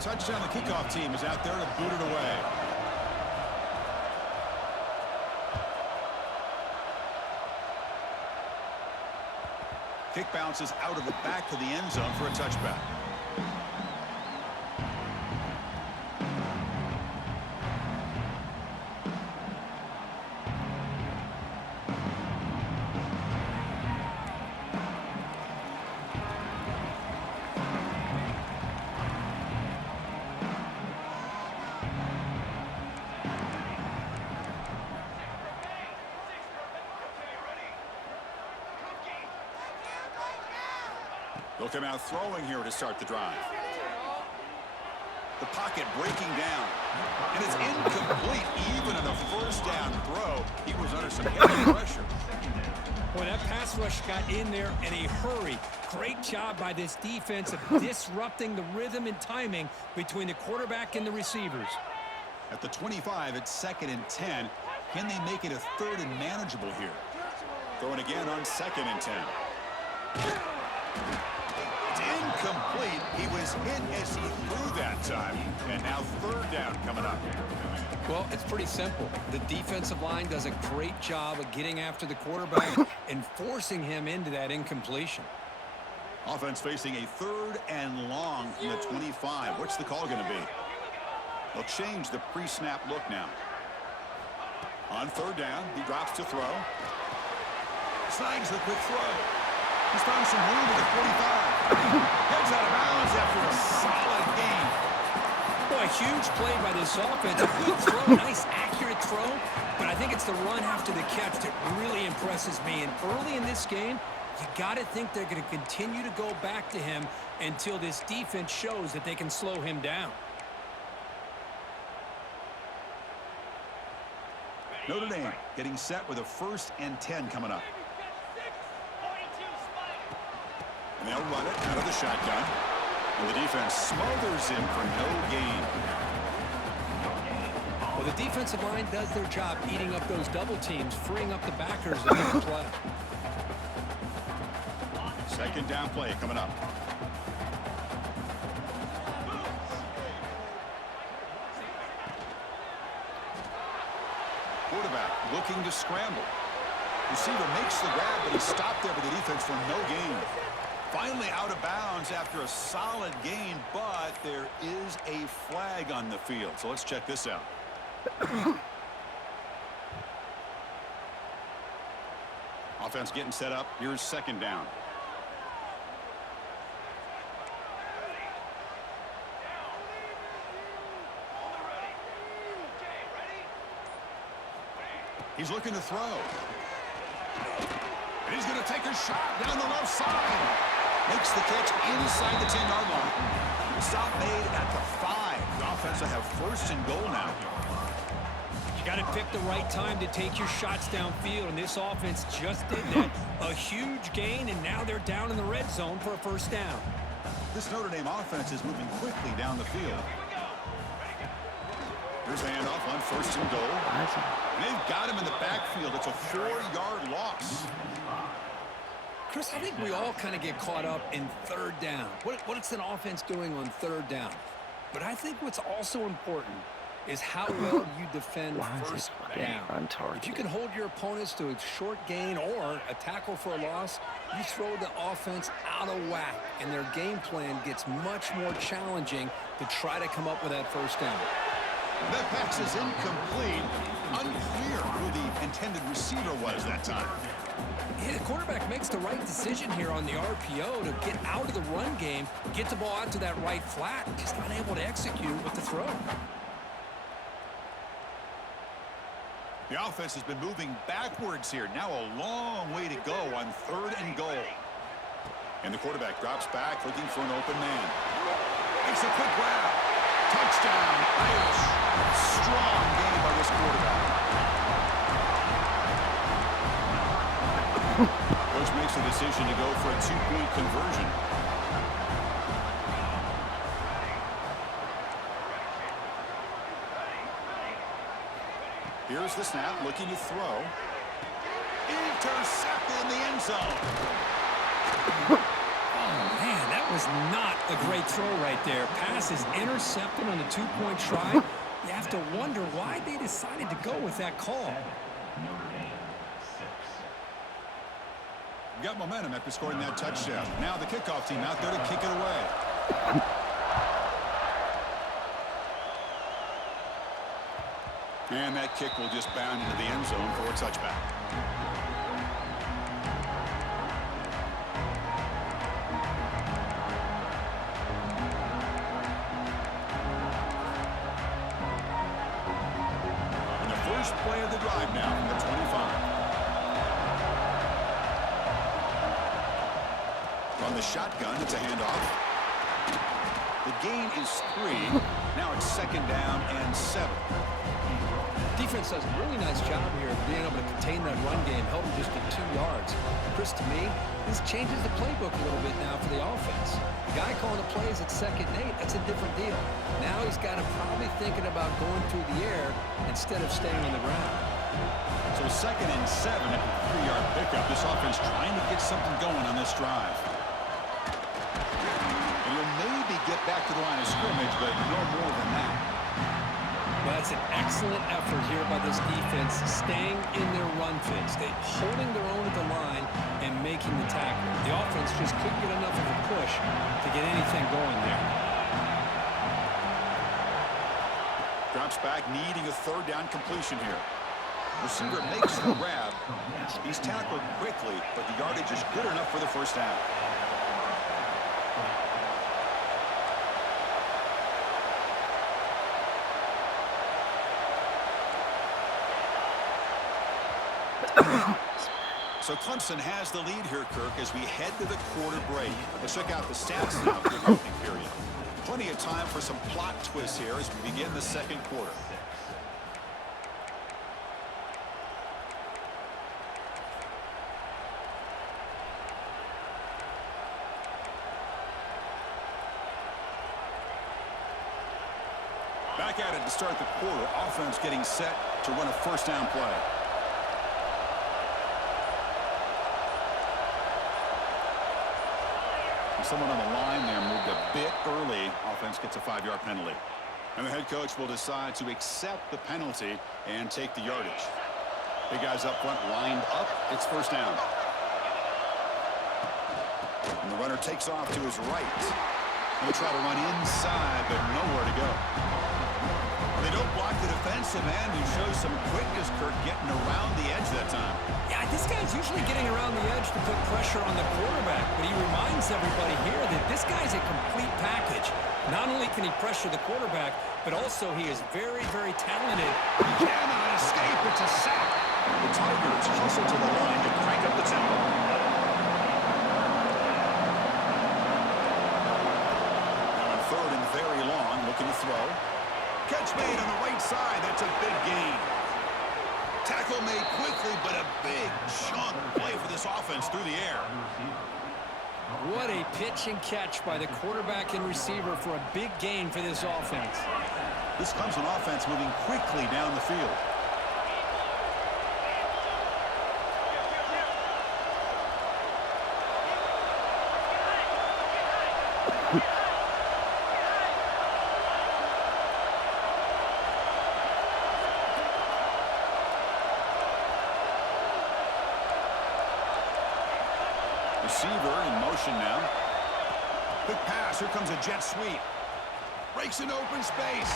touchdown. The kickoff team is out there to boot it away. Kick bounces out of the back of the end zone for a touchback. They'll come out throwing here to start the drive. The pocket breaking down. And it's incomplete. Even on a first down throw, he was under some heavy pressure. Boy, that pass rush got in there in a hurry. Great job by this defense of disrupting the rhythm and timing between the quarterback and the receivers. At the 25, it's 2nd and 10. Can they make it a 3rd and manageable here? Throwing again on 2nd and 10. It's incomplete. He was hit as he threw that time. And now 3rd down coming up. Well, it's pretty simple. The defensive line does a great job of getting after the quarterback and forcing him into that incompletion. Offense facing a 3rd and long from the 25. What's the call going to be? They'll change the pre-snap look now. On 3rd down, he drops to throw. Snags the quick throw. He's found some room at the 45. Heads out of bounds after a solid gain. Boy, huge play by this offense. A good throw, nice accurate throw. But I think it's the run after the catch that really impresses me. And early in this game, you got to think they're going to continue to go back to him until this defense shows that they can slow him down. Notre Dame getting set with a 1st and 10 coming up. And they'll run it out of the shotgun. And the defense smothers him for no gain. Well, the defensive line does their job eating up those double teams, freeing up the backers to make the play. 2nd down play coming up. Quarterback looking to scramble. Receiver makes the grab, but he's stopped there by the defense for no gain. Finally out of bounds after a solid gain, but there is a flag on the field. So let's check this out. Offense getting set up. Here's 2nd down. He's looking to throw. And he's going to take a shot down the left side. Makes the catch inside the 10-yard line. The stop made at the 5. The offense will have 1st and goal now. You got to pick the right time to take your shots downfield, and this offense just did that. A huge gain, and now they're down in the red zone for a 1st down. This Notre Dame offense is moving quickly down the field. Here's the handoff on 1st and goal. And they've got him in the backfield. It's a 4-yard loss. Chris, I think we all kind of get caught up in 3rd down. What's an offense doing on 3rd down? But I think what's also important is how well you defend 1st down. If you can hold your opponents to a short gain or a tackle for a loss, you throw the offense out of whack, and their game plan gets much more challenging to try to come up with that 1st down. That pass is incomplete. Unclear who the intended receiver was that time. Yeah, the quarterback makes the right decision here on the RPO to get out of the run game, get the ball out to that right flat, just not able to execute with the throw. The offense has been moving backwards here. Now a long way to go on 3rd and goal. And the quarterback drops back looking for an open man. Makes a quick grab. Touchdown, Irish. Strong game by this quarterback. Coach makes a decision to go for a 2-point conversion. Here's the snap, looking to throw. Intercepted in the end zone. Oh, man, that was not a great throw right there. Pass is intercepted on the two-point try. You have to wonder why they decided to go with that call. Got momentum after scoring that touchdown. Now the kickoff team out there to kick it away. And that kick will just bound into the end zone for a touchback. And the first play of the drive now from the 25. On the shotgun, it's a handoff. The gain is 3. Now it's 2nd down and 7. Defense does a really nice job here of being able to contain that run game, help them just get 2 yards. Chris, to me, this changes the playbook a little bit now for the offense. The guy calling the plays at 2nd and 8, that's a different deal. Now he's got to probably thinking about going through the air instead of staying on the ground. So 2nd and 7 at the 3-yard pickup. This offense trying to get something going on this drive. And he'll maybe get back to the line of scrimmage, but no more than that. Well, that's an excellent effort here by this defense, staying in their run fits. They're holding their own at the line and making the tackle. The offense just couldn't get enough of a push to get anything going there. Drops back, needing a 3rd down completion here. Receiver makes the grab. He's tackled quickly, but the yardage is good enough for the 1st down. So Clemson has the lead here, Kirk, as we head to the quarter break. Let's check out the stats now for the opening period. Plenty of time for some plot twists here as we begin the 2nd quarter. Back at it to start the quarter. Offense getting set to run a 1st down play. Someone on the line there moved a bit early. Offense gets a 5-yard penalty. And the head coach will decide to accept the penalty and take the yardage. Big guys up front lined up. It's 1st down. And the runner takes off to his right. He'll try to run inside, but nowhere to go. They don't block the defensive end, who shows some quickness, Kirk, getting around the edge that time. Yeah, this guy's usually getting around the edge to put pressure on the quarterback, but he reminds everybody here that this guy's a complete package. Not only can he pressure the quarterback, but also he is very, very talented. He cannot escape. It's a sack. The Tigers hustle to the line to crank up the tempo. Now on 3rd and very long, looking to throw. Catch made on the right side. That's a big gain. Tackle made quickly, but a big chunk play for this offense through the air. What a pitch and catch by the quarterback and receiver for a big gain for this offense. This Clemson offense moving quickly down the field. Receiver in motion now. Quick pass. Here comes a jet sweep. Breaks an open space.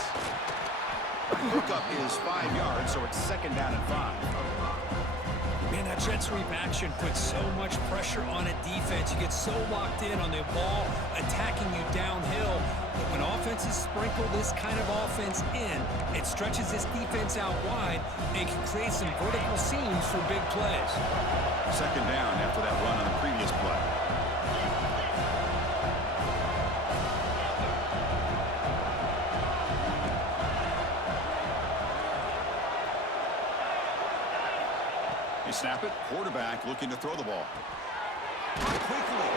Hookup is 5 yards, so it's 2nd down and 5. Man, that jet sweep action puts so much pressure on a defense. You get so locked in on the ball attacking you downhill. But when offenses sprinkle this kind of offense in, it stretches this defense out wide and can create some vertical seams for big plays. 2nd down after that run on the previous play. They snap it. Quarterback looking to throw the ball. Quickly.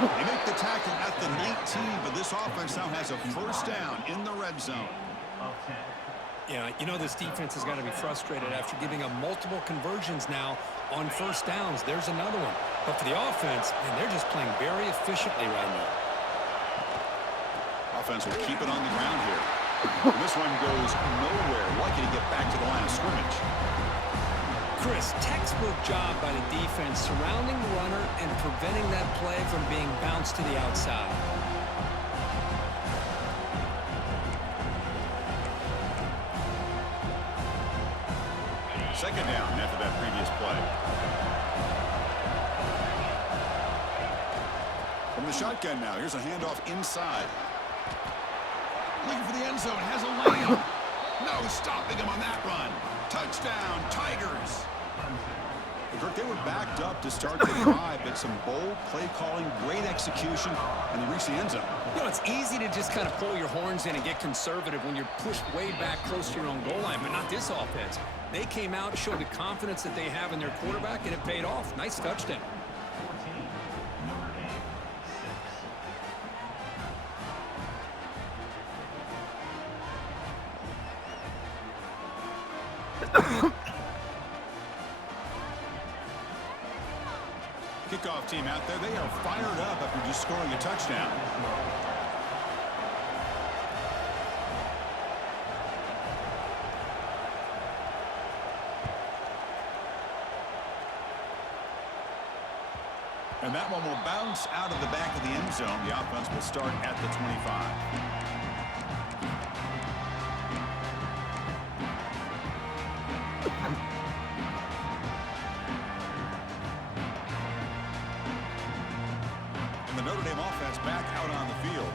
They make the tackle at the 19, but this offense now has a 1st down in the red zone. Yeah, you know this defense has got to be frustrated after giving up multiple conversions now on 1st downs. There's another one. But for the offense, man, they're just playing very efficiently right now. Offense will keep it on the ground here. This one goes nowhere. Lucky to get back to the line of scrimmage. Chris, textbook job by the defense surrounding the runner and preventing that play from being bounced to the outside. Second down after that previous play. From the shotgun now, here's a handoff inside. Looking for the end zone, has a lane. No stopping him on that run. Touchdown, Tigers. Kirk, they were backed up to start the drive, but some bold play calling, great execution, and they reached the end zone. You know, it's easy to just kind of pull your horns in and get conservative when you're pushed way back close to your own goal line, but not this offense. They came out, showed the confidence that they have in their quarterback, and it paid off. Nice touchdown. Kickoff team out there. They are fired up after just scoring a touchdown. And that one will bounce out of the back of the end zone. The offense will start at the 25. Back out on the field.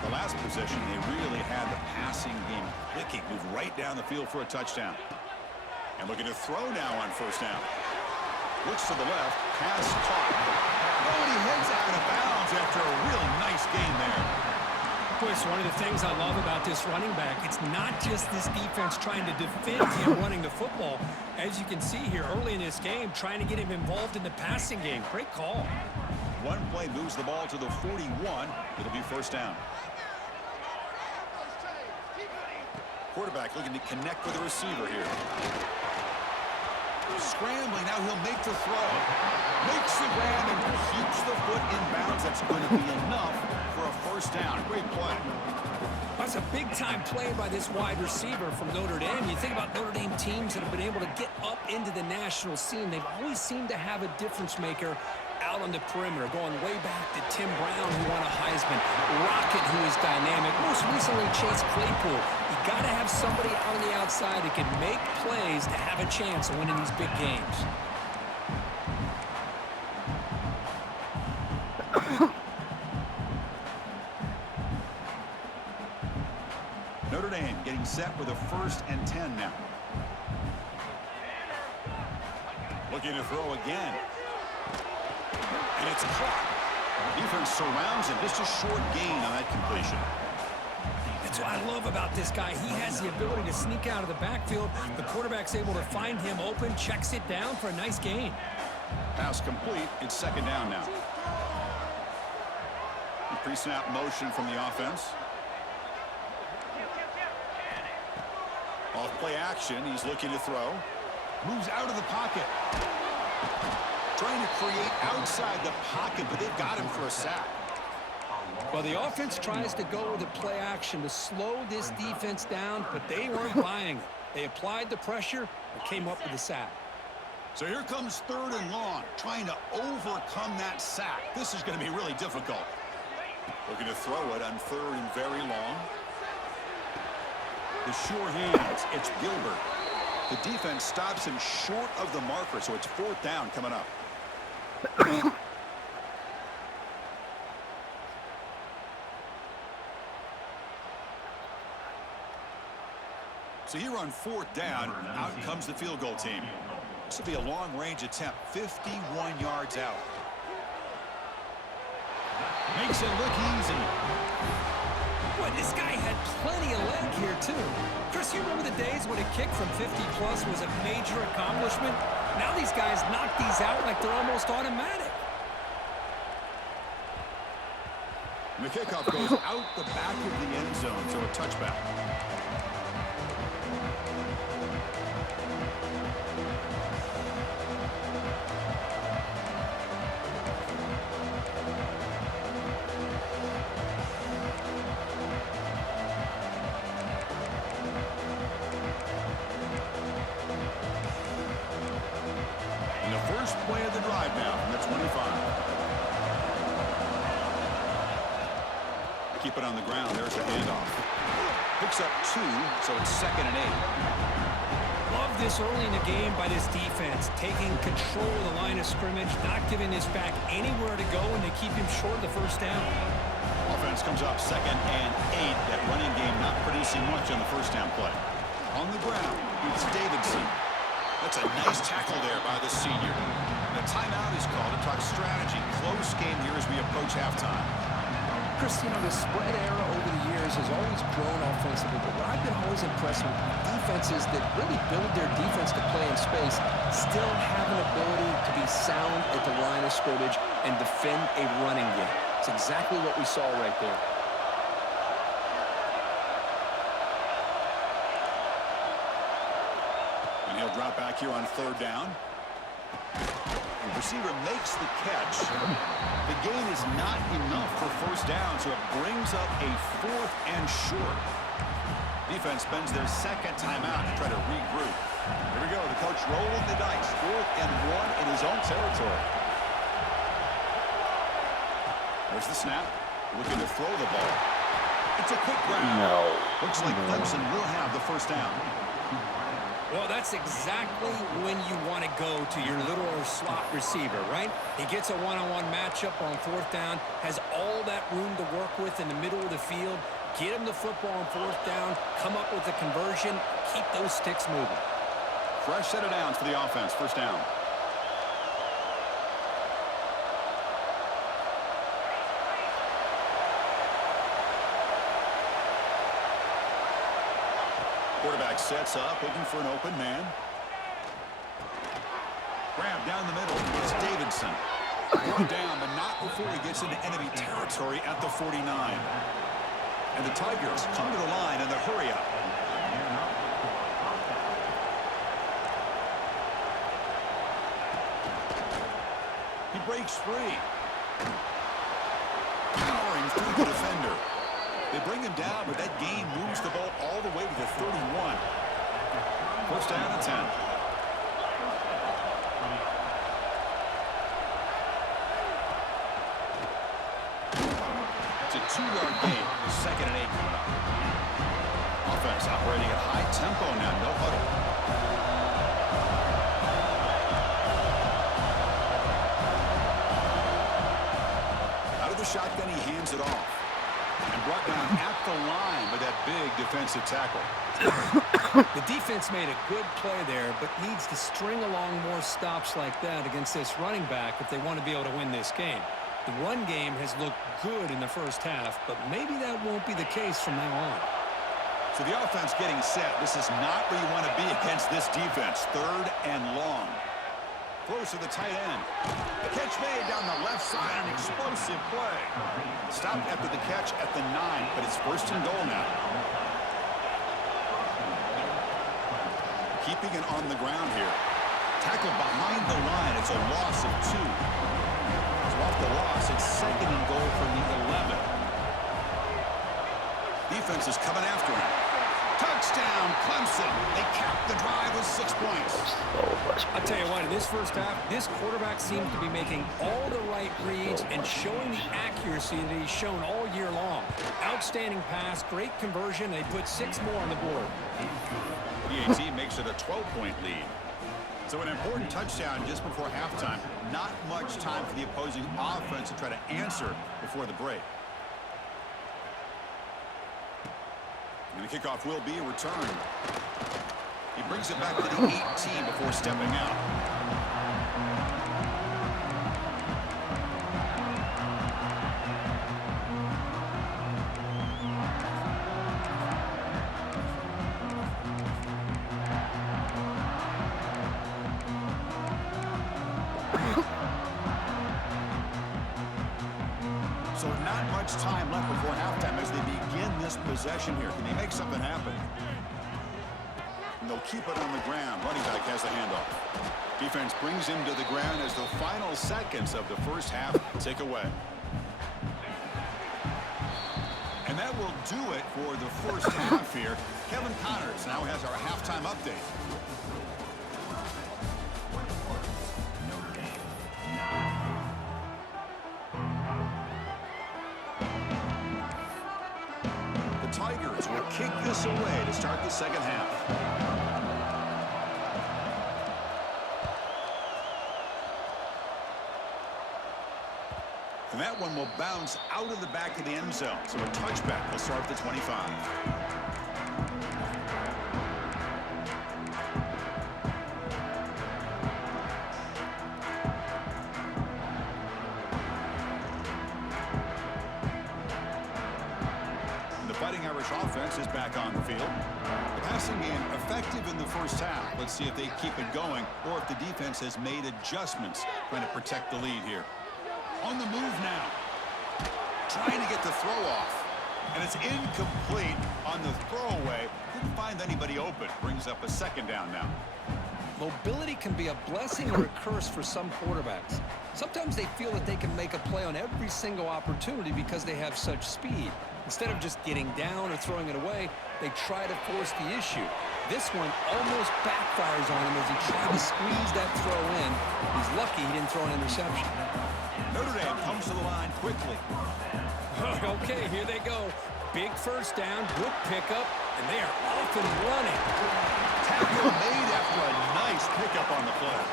The last possession, they really had the passing game clicking. Moved right down the field for a touchdown. And looking to throw now on first down. Looks to the left. Pass caught. Oh, and he heads out of bounds after a really nice gain there. Boy, it's one of the things I love about this running back. It's not just this defense trying to defend him running the football. As you can see here early in this game, trying to get him involved in the passing game. Great call. One play moves the ball to the 41. It'll be first down. Quarterback looking to connect with the receiver here. Scrambling, now he'll make the throw. Makes the grab and keeps the foot in bounds. That's going to be enough for a first down. Great play. That's a big-time play by this wide receiver from Notre Dame. You think about Notre Dame teams that have been able to get up into the national scene. They've always seemed to have a difference maker out on the perimeter, going way back to Tim Brown, who won a Heisman, Rocket, who is dynamic, most recently Chase Claypool. You got to have somebody out on the outside who can make plays to have a chance of winning these big games. Notre Dame getting set with a 1st and 10 now. Looking to throw again. And it's caught. Defense surrounds him. Just a short gain on that completion. That's what I love about this guy. He has the ability to sneak out of the backfield. The quarterback's able to find him open, checks it down for a nice gain. Pass complete. It's second down now. Pre-snap motion from the offense. Off play action. He's looking to throw. Moves out of the pocket. Trying to create outside the pocket, but they've got him for a sack. Well, the offense tries to go with the play action to slow this defense down, but they weren't buying it. They applied the pressure and came up with the sack. So here comes 3rd and long, trying to overcome that sack. This is going to be really difficult. Looking to throw it on 3rd and very long. The sure hands, it's Gilbert. The defense stops him short of the marker, so it's 4th down coming up. So here on 4th down, out comes the field goal team. This will be a long-range attempt, 51 yards out. Makes it look easy. Boy, this guy had plenty of leg here, too. Chris, you remember the days when a kick from 50-plus was a major accomplishment? Now these guys knock these out like they're almost automatic. And the kickoff goes out the back of the end zone, so a touchback. drive now from the 25. Keep it on the ground. There's the handoff. Picks up 2, so it's 2nd and 8. Love this early in the game by this defense, taking control of the line of scrimmage, not giving this back anywhere to go, and they keep him short of the first down. Offense comes up 2nd and 8. That running game not producing much on the first down play. On the ground, it's Davidson. That's a nice tackle there by the senior. The timeout is called to talk strategy. Close game here as we approach halftime. Chris, you know, the spread era over the years has always grown offensively, but what I've been always impressed with defenses that really build their defense to play in space still have an ability to be sound at the line of scrimmage and defend a running game. It's exactly what we saw right there. And he'll drop back here on 3rd down. The receiver makes the catch. The gain is not enough for first down, so it brings up a 4th and short. Defense spends their 2nd timeout to try to regroup. Here we go. The coach rolling the dice. 4th and 1 in his own territory. There's the snap. Looking to throw the ball. It's a quick grab. No. Looks like Clemson will have the first down. Well, that's exactly when you want to go to your little slot receiver, right? He gets a one-on-one matchup on 4th down, has all that room to work with in the middle of the field. Get him the football on 4th down, come up with a conversion, keep those sticks moving. Fresh set of downs for the offense. First down. Quarterback sets up, looking for an open man. Grab down the middle. It's Davidson. Brought down, but not before he gets into enemy territory at the 49. And the Tigers come to the line in the hurry-up. He breaks free. Powering through the defender. They bring him down, but that gain moves the ball all the way to the 31. First down and 10. It's a 2-yard gain. 2nd and 8 coming up. Offense operating at high tempo now. No huddle. Out of the shotgun, he hands it off. And brought down at the line by that big defensive tackle. The defense made a good play there, but needs to string along more stops like that against this running back if they want to be able to win this game. The run game has looked good in the first half, but maybe that won't be the case from now on. So the offense getting set. This is not where you want to be against this defense. 3rd and long. Close to the tight end. The catch made down the left side. An explosive play. Stopped after the catch at the 9, but it's 1st and goal now. Keeping it on the ground here. Tackled behind the line. It's a loss of 2. So off the loss, it's 2nd and goal from the 11. Defense is coming after him. Touchdown, Clemson. They capped the drive with 6 points. I'll tell you what, in this first half, this quarterback seems to be making all the right reads and showing the accuracy that he's shown all year long. Outstanding pass, great conversion. They put 6 more on the board. The AT makes it a 12-point lead. So an important touchdown just before halftime. Not much time for the opposing offense to try to answer before the break. And the kickoff will be a return. He brings it back to the 18 before stepping out. So not much time left before halftime as they begin this possession here. Can they make something happen? And they'll keep it on the ground. Running back has the handoff. Defense brings him to the ground as the final seconds of the first half tick away. And that will do it for the first half here. Kevin Connors now has our halftime update. Tigers will kick this away to start the second half. And that one will bounce out of the back of the end zone. So a touchback will start at the 25. The Fighting Irish offense is back on the field. The passing game effective in the first half. Let's see if they keep it going or if the defense has made adjustments trying to protect the lead here. On the move now. Trying to get the throw off. And it's incomplete on the throwaway. Didn't find anybody open. Brings up a second down now. Mobility can be a blessing or a curse for some quarterbacks. Sometimes they feel that they can make a play on every single opportunity because they have such speed. Instead of just getting down or throwing it away, they try to force the issue. This one almost backfires on him as he tried to squeeze that throw in. He's lucky he didn't throw an interception. Notre Dame comes to the line quickly. Okay, here they go. Big first down, good pickup, and they are off and running. Tackle made after a nice pickup on the play.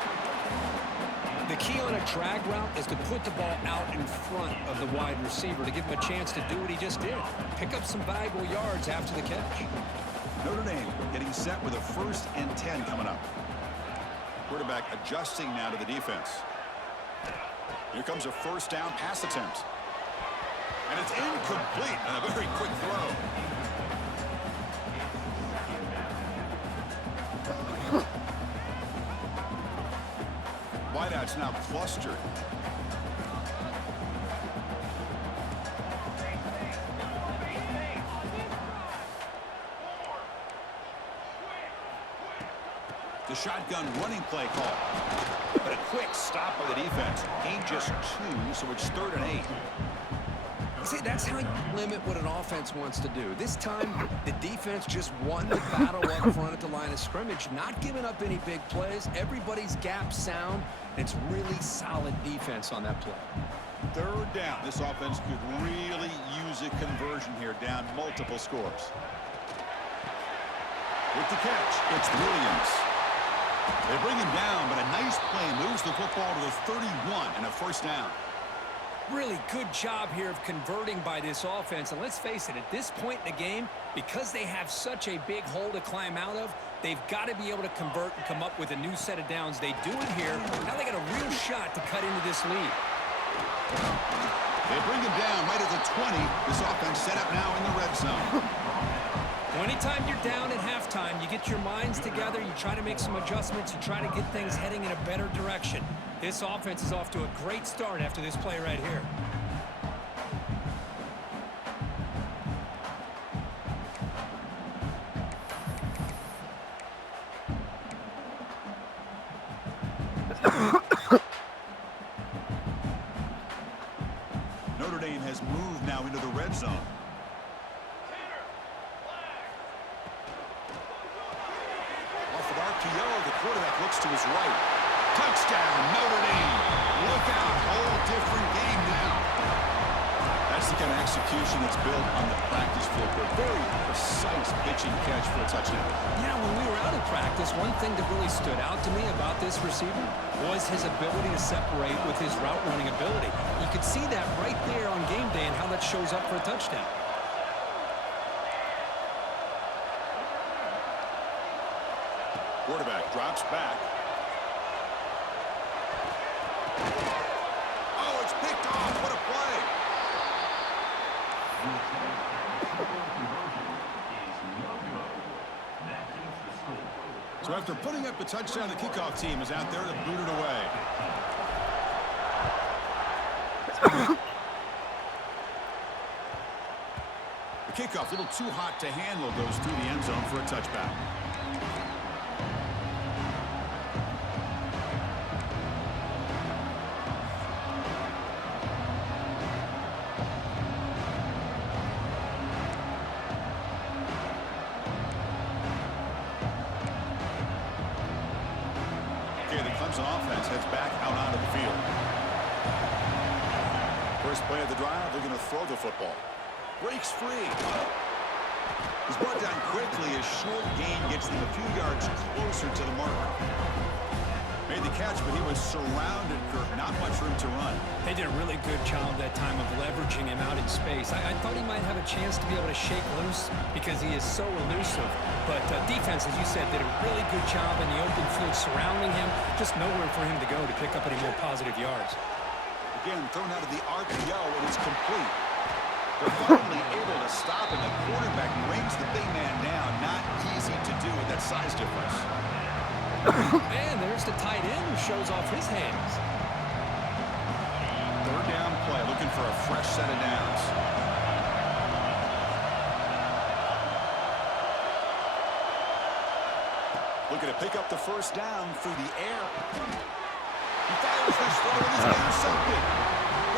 The key on a drag route is to put the ball out in front of the wide receiver to give him a chance to do what he just did. Pick up some valuable yards after the catch. Notre Dame getting set with a 1st and 10 coming up. Quarterback adjusting now to the defense. Here comes a first down pass attempt. And it's incomplete on a very quick throw. Wideout's now clustered. The shotgun running play call. But a quick stop by the defense. Gain just 2, so it's 3rd and 8. See, that's how you limit what an offense wants to do. This time, the defense just won the battle up front at the line of scrimmage, not giving up any big plays. Everybody's gap sound. It's really solid defense on that play. 3rd down. This offense could really use a conversion here, down multiple scores. With the catch, it's Williams. They bring him down, but a nice play moves the football to the 31 and a first down. Really good job here of converting by this offense. And let's face it, at this point in the game, because they have such a big hole to climb out of, they've got to be able to convert and come up with a new set of downs. They do it here. Now they got a real shot to cut into this lead. They bring him down right at the 20. This offense set up now in the red zone. Anytime you're down at halftime, you get your minds together, you try to make some adjustments, you try to get things heading in a better direction. This offense is off to a great start after this play right here. Notre Dame has moved now into the red zone. The quarterback looks to his right. Touchdown, Notre Dame. Look out, whole different game now. That's the kind of execution that's built on the practice field. A very precise pitch and catch for a touchdown. Yeah, when we were out of practice, one thing that really stood out to me about this receiver was his ability to separate with his route running ability. You could see that right there on game day and how that shows up for a touchdown. Quarterback drops back. Oh, it's picked off. What a play. So after putting up a touchdown, the kickoff team is out there to boot it away. The kickoff, a little too hot to handle, goes through the end zone for a touchback. The Clemson offense heads back out onto the field. First play of the drive, they're going to throw the football. Breaks free. Usually a short gain gets them a few yards closer to the marker. Made the catch, but he was surrounded, Kirk. Not much room to run. They did a really good job that time of leveraging him out in space. I thought he might have a chance to be able to shake loose because he is so elusive. But defense, as you said, did a really good job in the open field surrounding him. Just nowhere for him to go to pick up any more positive yards. Again, thrown out of the RPO, and it's complete. They're finally able to stop, and the quarterback brings the big man down. Not easy to do with that size difference. And there's the tight end who shows off his hands. Third down play, looking for a fresh set of downs. Looking to pick up the first down through the air. He fires this throw and is intercepted.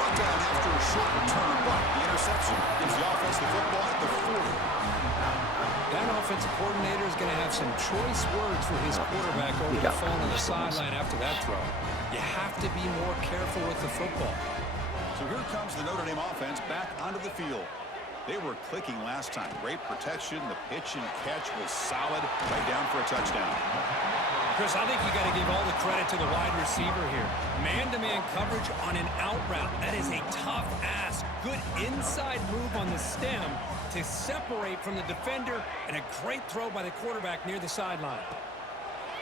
Brought down after a short return, but the interception gives the offense the football at the 40. That offensive coordinator is going to have some choice words for his quarterback over the phone on the sideline after that throw. You have to be more careful with the football. So here comes the Notre Dame offense back onto the field. They were clicking last time. Great protection. The pitch and catch was solid. Right down for a touchdown. Chris, I think you got to give all the credit to the wide receiver here. Man-to-man coverage on an out route. That is a tough ask. Good inside move on the stem to separate from the defender, and a great throw by the quarterback near the sideline.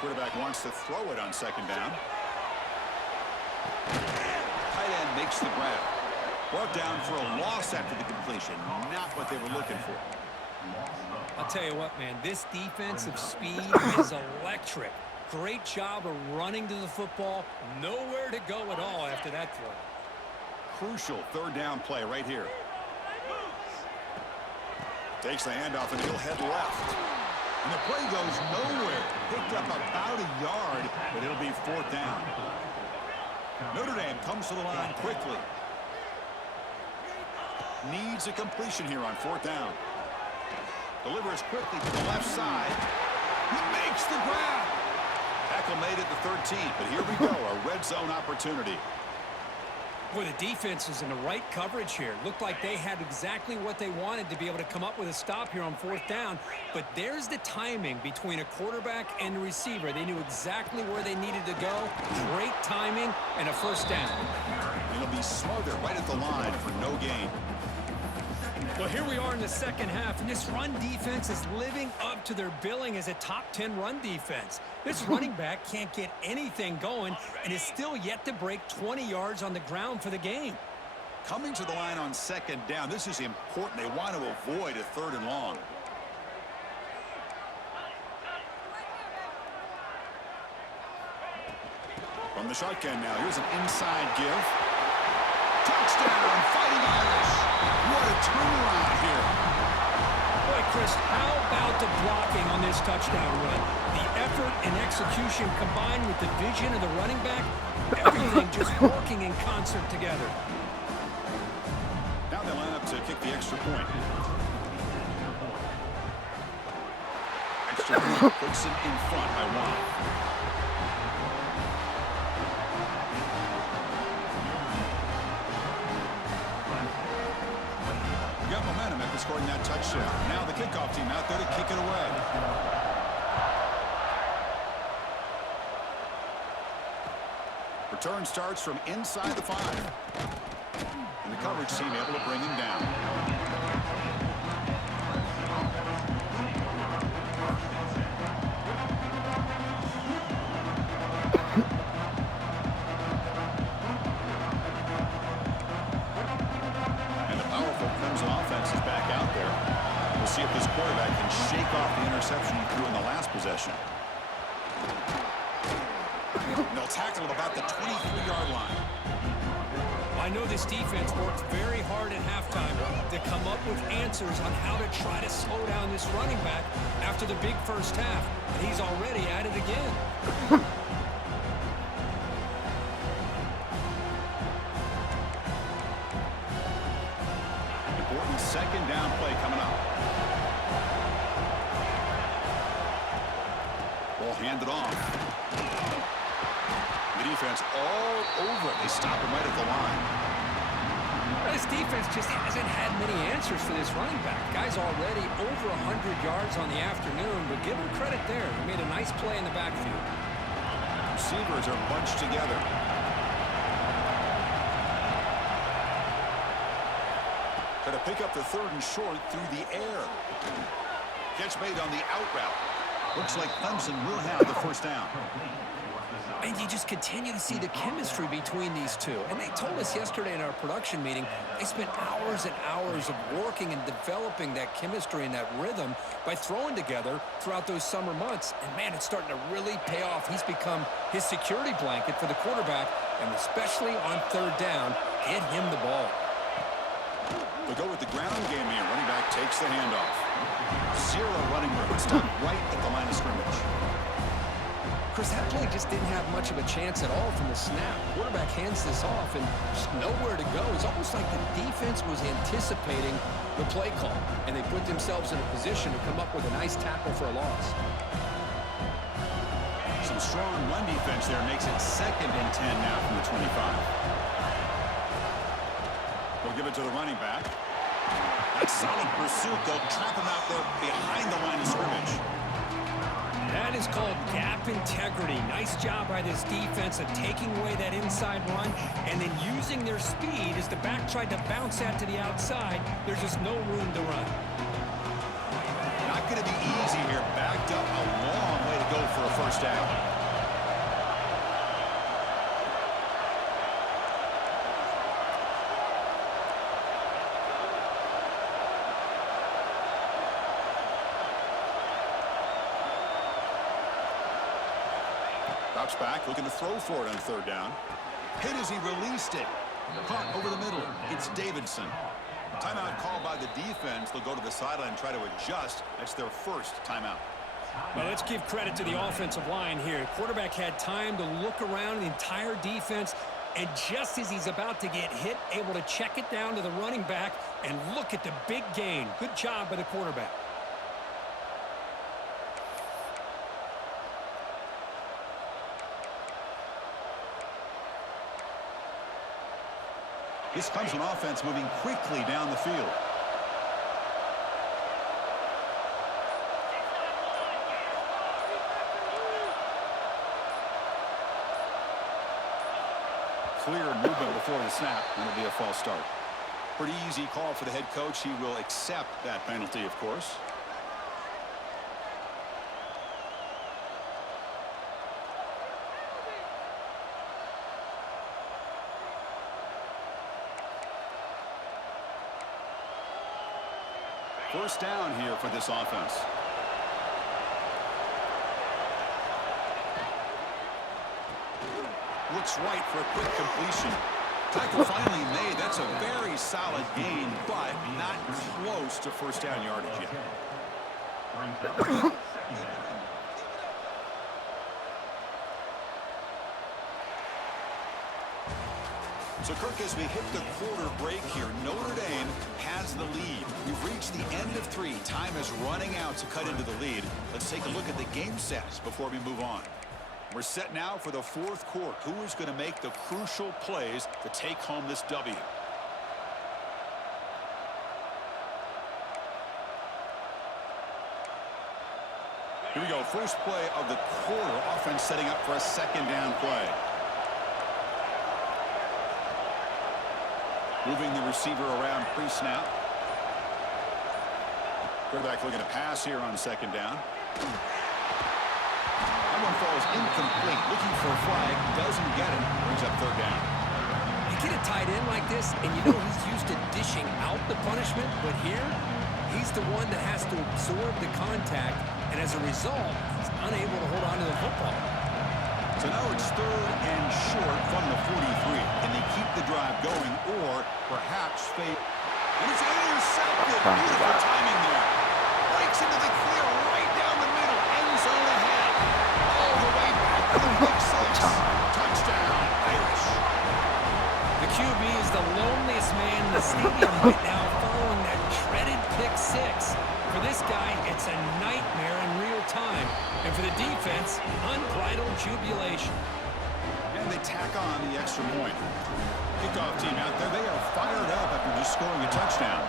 Quarterback wants to throw it on second down. Tight end makes the grab. Brought down for a loss after the completion. Not what they were looking for. I'll tell you what, man, this defensive speed is electric. Great job of running to the football. Nowhere to go at all after that throw. Crucial third down play right here. Takes the handoff and he'll head left. And the play goes nowhere. Picked up about a yard, but it'll be fourth down. Notre Dame comes to the line quickly. Needs a completion here on fourth down. Delivers quickly to the left side. He makes the grab. Tackle made at the 13, but here we go, a red zone opportunity. Boy, the defense is in the right coverage here. Looked like they had exactly what they wanted to be able to come up with a stop here on fourth down. But there's the timing between a quarterback and the receiver. They knew exactly where they needed to go. Great timing and a first down. It'll be smothered right at the line for no gain. Well, here we are in the second half, and this run defense is living up to their billing as a top 10 run defense. This running back can't get anything going and is still yet to break 20 yards on the ground for the game. Coming to the line on second down, this is important. They want to avoid a third and long. From the shotgun now, here's an inside give. Touchdown, Fighting Irish. What a turnaround here. Boy, Chris, how about the blocking on this touchdown run? The effort and execution combined with the vision of the running back, everything just working in concert together. Now they line up to kick the extra point. Extra point puts it in front by one. Got momentum after scoring that touchdown. Now the kickoff team out there to kick it away. Return starts from inside the 5. And the coverage team able to bring him down. And the powerful Clemson offense is back out there. We'll see if this quarterback can shake off the interception he threw in the last possession. And they'll tackle at about the 23-yard line. I know this defense worked very hard at halftime to come up with answers on how to try to slow down this running back after the big first half. And he's already at it again. Important second down play coming up. Ball handed off. The defense all over it. They stop him right at the line. this defense just hasn't had many answers for this running back. Guy's already over 100 yards on the afternoon, but give him credit there. He made a nice play in the backfield. Receivers are bunched together. Try to pick up the 3rd and short through the air. Catch made on the out route. Looks like Clemson will have the first down. And you just continue to see the chemistry between these two. And they told us yesterday in our production meeting, they spent hours and hours of working and developing that chemistry and that rhythm by throwing together throughout those summer months. And, man, it's starting to really pay off. He's become his security blanket for the quarterback, and especially on 3rd down, get him the ball. They'll go with the ground game here. Running back takes the handoff. 0 running room. Stopped right at the line of scrimmage. Chris, that play just didn't have much of a chance at all from the snap. Quarterback hands this off and just nowhere to go. It's almost like the defense was anticipating the play call, and they put themselves in a position to come up with a nice tackle for a loss. Some strong run defense there makes it 2nd and 10 now from the 25. They'll give it to the running back. That's solid pursuit. They'll trap him out there behind the line of scrimmage. That is called gap integrity. Nice job by this defense of taking away that inside run and then using their speed as the back tried to bounce that to the outside. There's just no room to run. Not going to be easy here. Backed up a long way to go for a first down. Drops back, looking to throw for it on 3rd down. Hit as he released it. Caught over the middle. It's Davidson. Timeout called by the defense. They'll go to the sideline and try to adjust. That's their first timeout. Well, let's give credit to the offensive line here. Quarterback had time to look around the entire defense, and just as he's about to get hit, able to check it down to the running back and look at the big gain. Good job by the quarterback. This Clemson offense moving quickly down the field. Clear movement before the snap, and it'll be a false start. Pretty easy call for the head coach. He will accept that penalty, of course. First down here for this offense. Looks right for a quick completion. Tackle finally made. That's a very solid gain, but not close to first down yardage yet. So, Kirk, as we hit the quarter break here, Notre Dame has the lead. We've reached the end of 3. Time is running out to cut into the lead. Let's take a look at the game stats before we move on. We're set now for the 4th quarter. Who is going to make the crucial plays to take home this W? Here we go. First play of the quarter. Offense setting up for a 2nd down play. Moving the receiver around pre-snap. Quarterback looking to pass here on 2nd down. That one falls incomplete. Looking for a flag. Doesn't get it. Brings up 3rd down. You get a tight end like this, and you know he's used to dishing out the punishment, but here, he's the one that has to absorb the contact, and as a result, he's unable to hold on to the football. So now it's 3rd and short from the 43. Can they keep the drive going or perhaps fade? And it's intercepted. Beautiful timing there. Breaks into the clear right down the middle. End zone ahead. All the way back to the big 6. Touchdown, Irish. The QB is the loneliest man in the stadium right now following that dreaded pick 6. For this guy, it's a nightmare in real time. And for the defense, unbridled jubilation. And And they tack on the extra point. Kickoff team out there. They are fired up after just scoring a touchdown.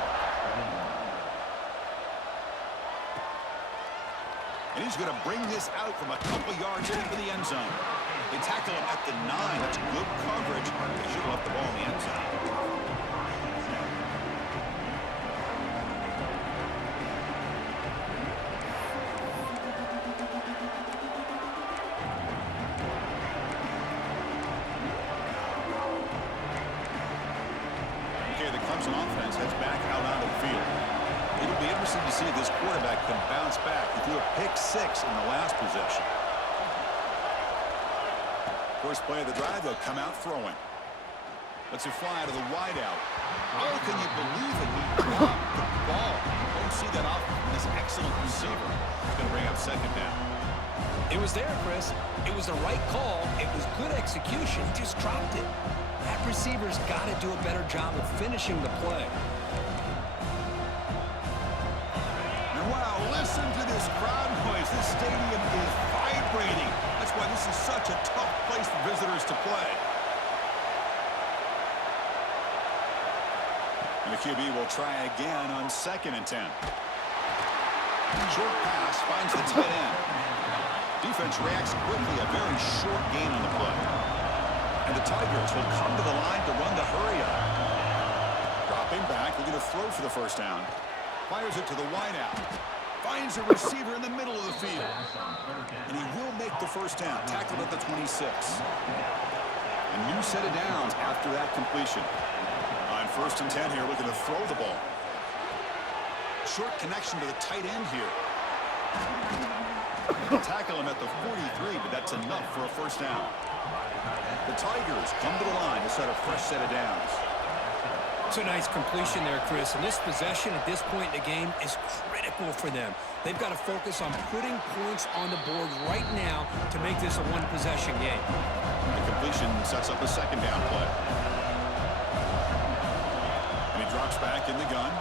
And he's going to bring this out from a couple yards into the end zone. They tackle him at the 9. That's good coverage. They should have left the ball in the end zone. Okay, the Clemson offense heads back out onto the field. It'll be interesting to see if this quarterback can bounce back. He threw a pick-6 in the last possession. First play of the drive, they'll come out throwing. Let's it fly out of the wideout. Oh, can you believe it? He dropped the ball. Don't see that off this excellent receiver. He's going to bring up second down. It was there, Chris. It was the right call. It was good execution. He just dropped it. That receiver's got to do a better job of finishing the play. And wow, listen to this crowd noise. This stadium is vibrating. That's why this is such a tough place for visitors to play. And the QB will try again on 2nd and 10. Short pass finds the tight end. Defense reacts quickly, a very short gain on the play. And the Tigers will come to the line to run the hurry up. Dropping back, looking to throw for the first down. Fires it to the wideout. Finds a receiver in the middle of the field. And he will make the first down, tackled at the 26. A new set of downs after that completion. On 1st and 10 here, looking to throw the ball. Short connection to the tight end here. They'll tackle him at the 43, but that's enough for a first down. The Tigers come to the line to set a fresh set of downs. It's a nice completion there, Chris. And this possession at this point in the game is critical for them. They've got to focus on putting points on the board right now to make this a one-possession game. The completion sets up a second down play. And he drops back in the gun.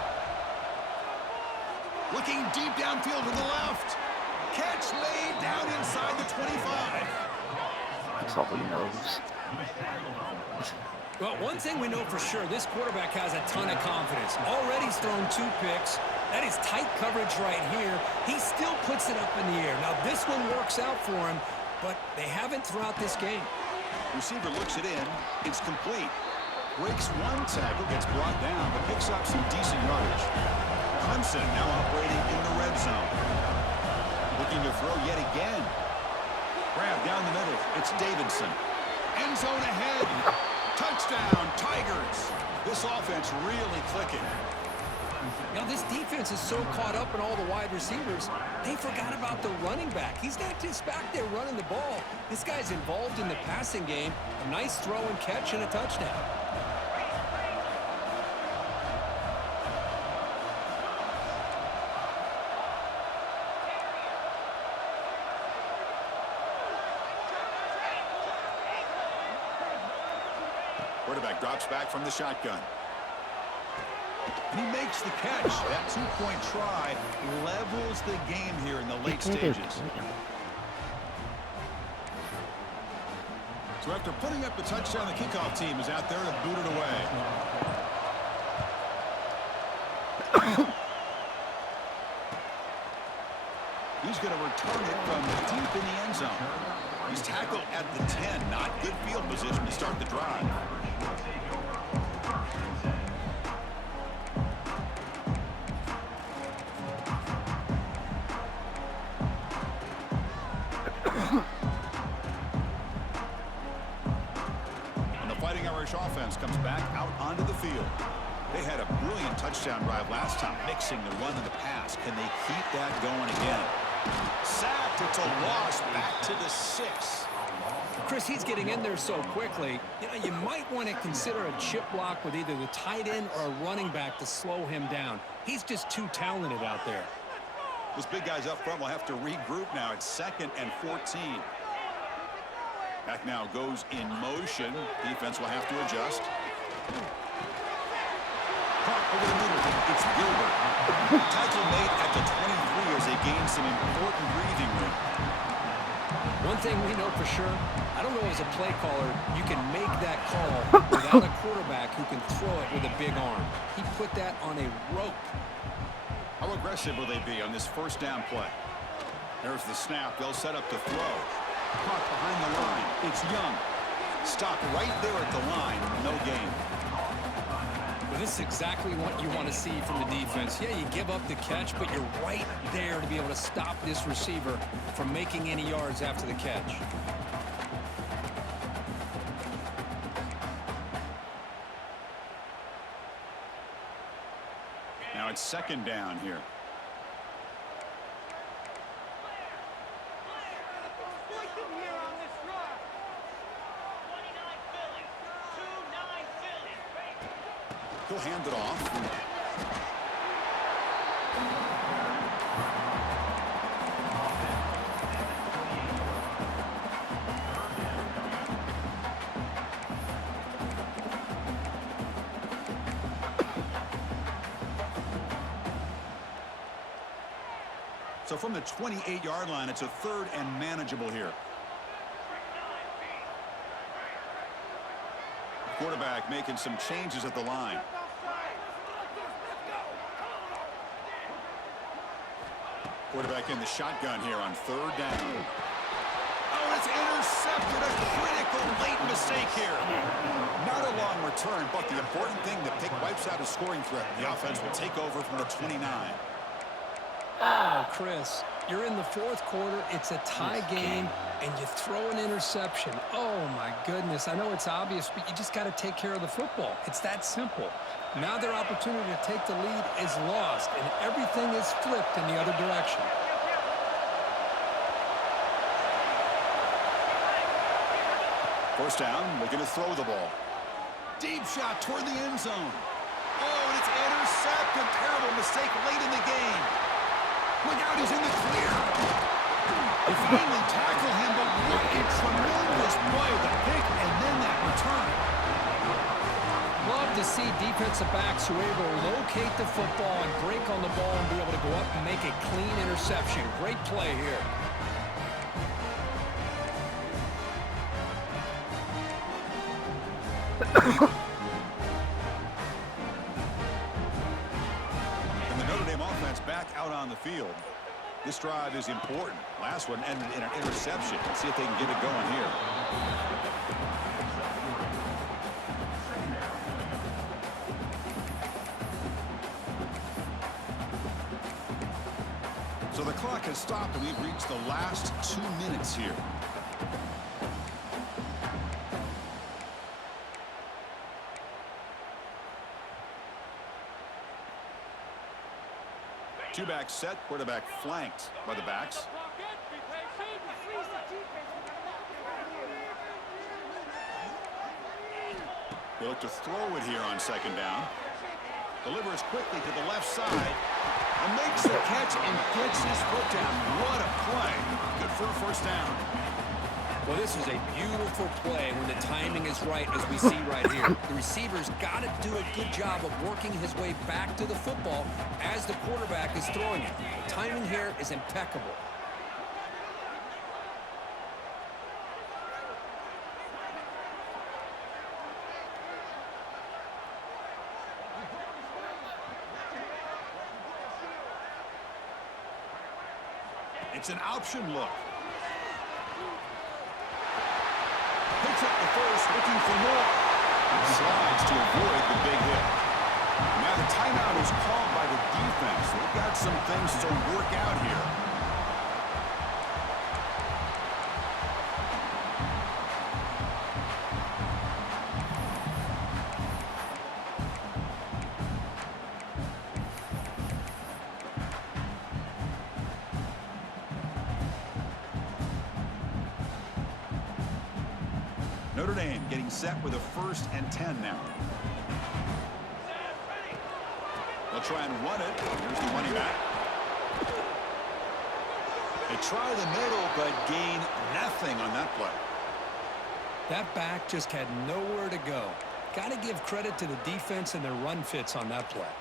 Looking deep downfield to the left. Catch made down inside the 25. That's all he knows. Well, one thing we know for sure, this quarterback has a ton of confidence. Already he's thrown 2 picks. That is tight coverage right here. He still puts it up in the air. Now, this one works out for him, but they haven't throughout this game. Receiver looks it in. It's complete. Breaks one tackle, gets brought down, but picks up some decent yardage. Clemson now operating in the red zone. Looking to throw yet again. Grab down the middle. It's Davidson. End zone ahead. Touchdown, Tigers. This offense really clicking. Now, this defense is so caught up in all the wide receivers, they forgot about the running back. He's not just back there running the ball. This guy's involved in the passing game. A nice throw and catch and a touchdown. Quarterback drops back from the shotgun. And he makes the catch. That 2-point try levels the game here in the late stages. So after putting up the touchdown, the kickoff team is out there to boot it away. He's going to return it from deep in the end zone. He's tackled at the 10. Not good field position to start the drive. And the Fighting Irish offense comes back out onto the field. They had a brilliant touchdown drive last time, mixing the run and the pass. Can they keep that going again? Sacked. It's a loss back to the 6. Chris, he's getting in there so quickly. You know, you might want to consider a chip block with either the tight end or a running back to slow him down. He's just too talented out there. Those big guys up front will have to regroup now. It's 2nd and 14. Back now goes in motion. Defense will have to adjust. Caught over the middle. It's Gilbert. Tackle made at the 23 as they gain some important breathing room. One thing we know for sure, I don't know as a play caller, you can make that call without a quarterback who can throw it with a big arm. He put that on a rope. How aggressive will they be on this first down play? There's the snap. They'll set up to throw. Caught behind the line. It's Young. Stopped right there at the line. No gain. Well, this is exactly what you want to see from the defense. Yeah, you give up the catch, but you're right there to be able to stop this receiver from making any yards after the catch. Now it's second down here. He'll hand it off. So from the 28-yard line, it's a third and manageable here. Quarterback making some changes at the line. Quarterback in the shotgun here on third down. Oh, it's intercepted. A critical late mistake here. Not a long return, but the important thing, the pick wipes out a scoring threat. The offense will take over from the 29. Oh, Chris, you're in the fourth quarter. It's a tie game, and you throw an interception. Oh, my goodness. I know it's obvious, but you just got to take care of the football. It's that simple. Now their opportunity to take the lead is lost, and everything is flipped in the other direction. First down, looking to throw the ball. Deep shot toward the end zone. Oh, and it's intercepted. Terrible mistake late in the game. Look out, he's in the clear. They finally tackle him, but what a tremendous play. The pick and then that return. Love to see defensive backs who are able to locate the football and break on the ball and be able to go up and make a clean interception. Great play here. And the Notre Dame offense back out on the field. This drive is important. Last one ended in an interception. Let's see if they can get it going here. So the clock has stopped, and we've reached the last 2 minutes here. Two-back set, quarterback flanked by the backs. They look to throw it here on second down. Delivers quickly to the left side. And makes the catch and gets his foot down. What a play. Good for a first down. Well, this is a beautiful play when the timing is right, as we see right here. The receiver's got to do a good job of working his way back to the football as the quarterback is throwing it. The timing here is impeccable. It's an option look. Picks up the first, looking for more. Slides to avoid the big hit. Now the timeout is called by the defense. They've got some things to work out here. Notre Dame getting set with a 1st and 10 now. They'll try and run it. Here's the running back. They try the middle, but gain nothing on that play. That back just had nowhere to go. Got to give credit to the defense and their run fits on that play.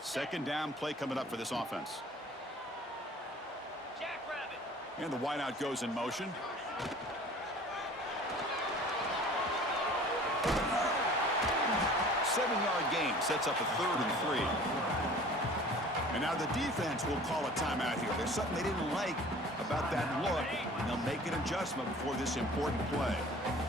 Second down play coming up for this offense. And the wideout goes in motion. Seven-yard gain sets up a 3rd and 3. And now the defense will call a timeout here. There's something they didn't like about that look, and they'll make an adjustment before this important play.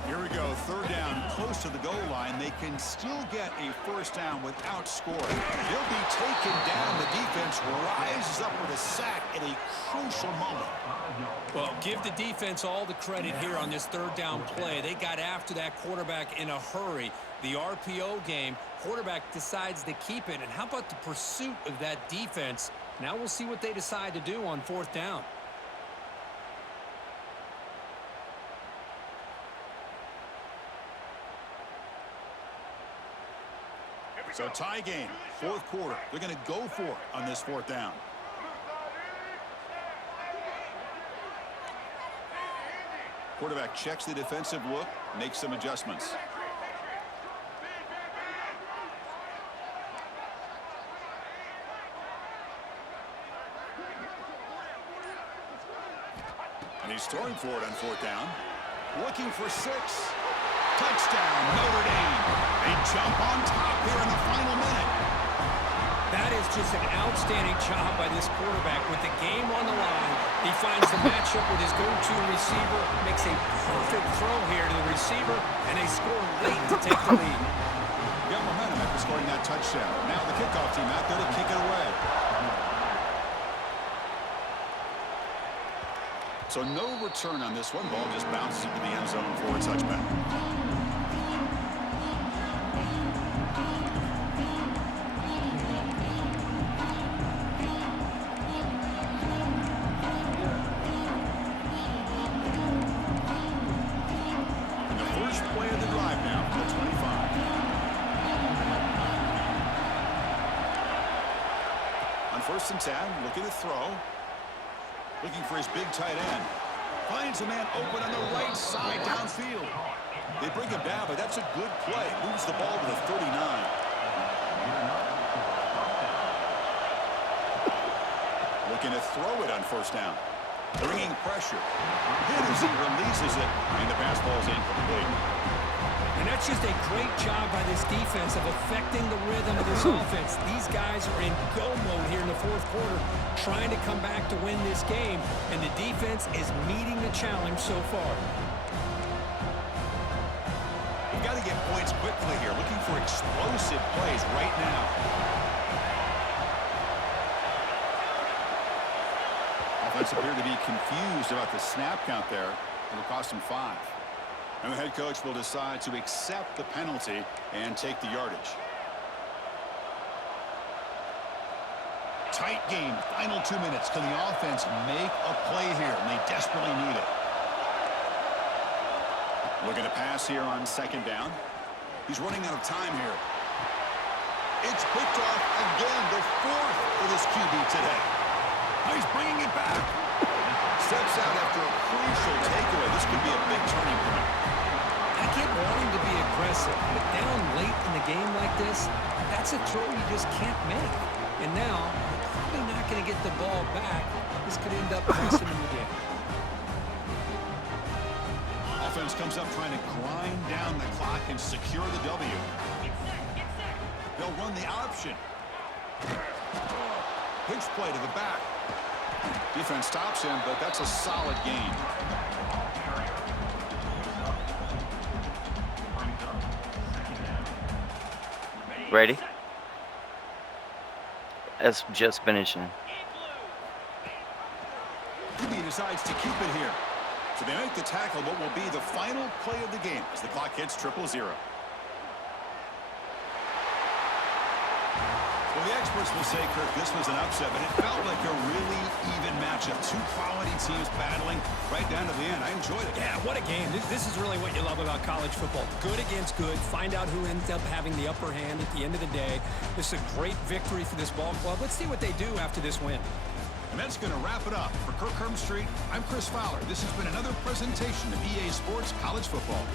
Here we go, 3rd down, close to the goal line. They can still get a 1st down without scoring. He'll be taken down. The defense rises up with a sack at a crucial moment. Well, give the defense all the credit here on this 3rd down play. They got after that quarterback in a hurry. The RPO game, quarterback decides to keep it. And how about the pursuit of that defense? Now we'll see what they decide to do on 4th down. So tie game, 4th quarter. They're going to go for it on this 4th down. Quarterback checks the defensive look, makes some adjustments. And he's throwing for it on 4th down. Looking for 6. Touchdown, Notre Dame. They jump on top here in the final minute. That is just an outstanding job by this quarterback. With the game on the line, he finds the matchup with his go-to receiver, makes a perfect throw here to the receiver, and they score late to take the lead. Got momentum after scoring that touchdown. Now the kickoff team out there to kick it away. So no return on this one. Ball just bounces into the end zone for a touchback. And the first play of the drive now for the 25. On 1st and 10, looking to throw. Looking for his big tight end. Finds a man open on the right side downfield. They bring him down, but that's a good play. Moves the ball to the 39. Looking to throw it on 1st down. Bringing pressure. Hit as he releases it, and the pass ball is incomplete. And that's just a great job by this defense of affecting the rhythm of this offense. These guys are in go mode here in the 4th quarter, trying to come back to win this game, and the defense is meeting the challenge so far. You've got to get points quickly here, looking for explosive plays right now. Offense appeared to be confused about the snap count there. It'll cost him 5. And the head coach will decide to accept the penalty and take the yardage. Tight game, final 2 minutes. Can the offense make a play here? And they desperately need it. Looking to pass here on 2nd down. He's running out of time here. It's picked off again, the 4th for this QB today. He's bringing it back. Steps out after a crucial takeaway. This could be a big turning point. I get wanting to be aggressive, but down late in the game like this, that's a throw you just can't make. And now, you're probably not going to get the ball back. This could end up costing him the game. Offense comes up trying to grind down the clock and secure the W. They'll run the option. Pitch play to the back. Defense stops him, but that's a solid gain. Ready? It's just finishing. QB decides to keep it here. So they make the tackle, what will be the final play of the game as the clock hits 0-0. Well, the experts will say, Kirk, this was an upset, but it felt like a really even matchup. 2 quality teams battling right down to the end. I enjoyed it. Yeah, what a game. This is really what you love about college football. Good against good. Find out who ends up having the upper hand at the end of the day. This is a great victory for this ball club. Let's see what they do after this win. And that's going to wrap it up. For Kirk Street, I'm Chris Fowler. This has been another presentation of EA Sports College Football.